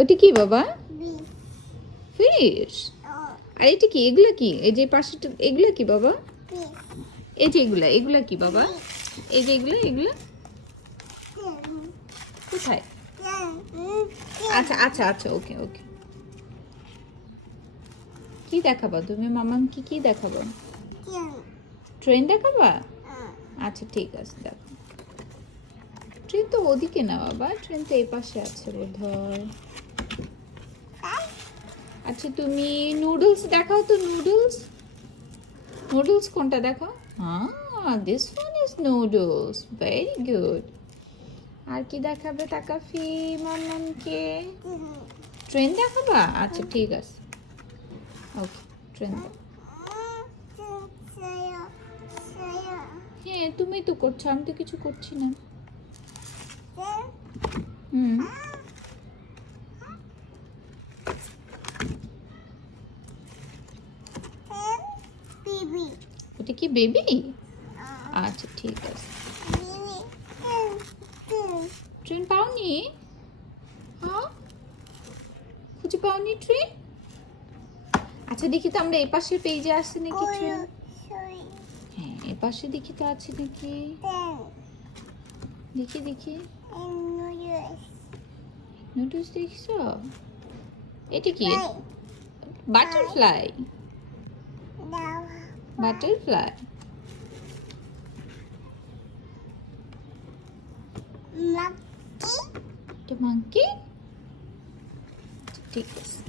ওটা কি বাবা? ফিশ। আর এটা কি? এগুলা কি? এই যে পাশেটা এগুলা কি বাবা? এই যে এগুলা কি বাবা? এই যে এগুলা কোথায়? আচ্ছা আচ্ছা আচ্ছা, ওকে ওকে। কি দেখাবা তুমি মামাম? কি দেখাবো? ট্রেন দেখাবা? আচ্ছা ঠিক আছে, দেখো। ট্রেন তো ওদিকে না বাবা, ট্রেন তো এই পাশে আছে বোধহয়। আচ্ছা তুমি নুডলস দেখাও তো, নুডলস। নুডলস কোনটা দেখাও? This one is noodles, very good. আর কি দেখাবে তাকাফি মামামকে? ট্রেন দেখাবা? আচ্ছা ঠিক আছে, ওকে ট্রেন। হ্যাঁ তুমি তো করছো, আমি তো কিছু করছি না। হুম। ওটা কি বেবি? আচ্ছা ঠিক আছে। ট্রেন পাওনি? হ্যাঁ, খুঁজে পাওনি ট্রেন? আচ্ছা দেখি তো আমরা এই পাশের পেজে আছে নাকি ট্রেন। হ্যাঁ এই পাশে দেখি তো আছে নাকি। দেখি দেখি। নুডলস দেখছো? এটা কি? বাটারফ্লাই। বাটারফ্লাই। এটা মাঙ্কি। ঠিক আছে।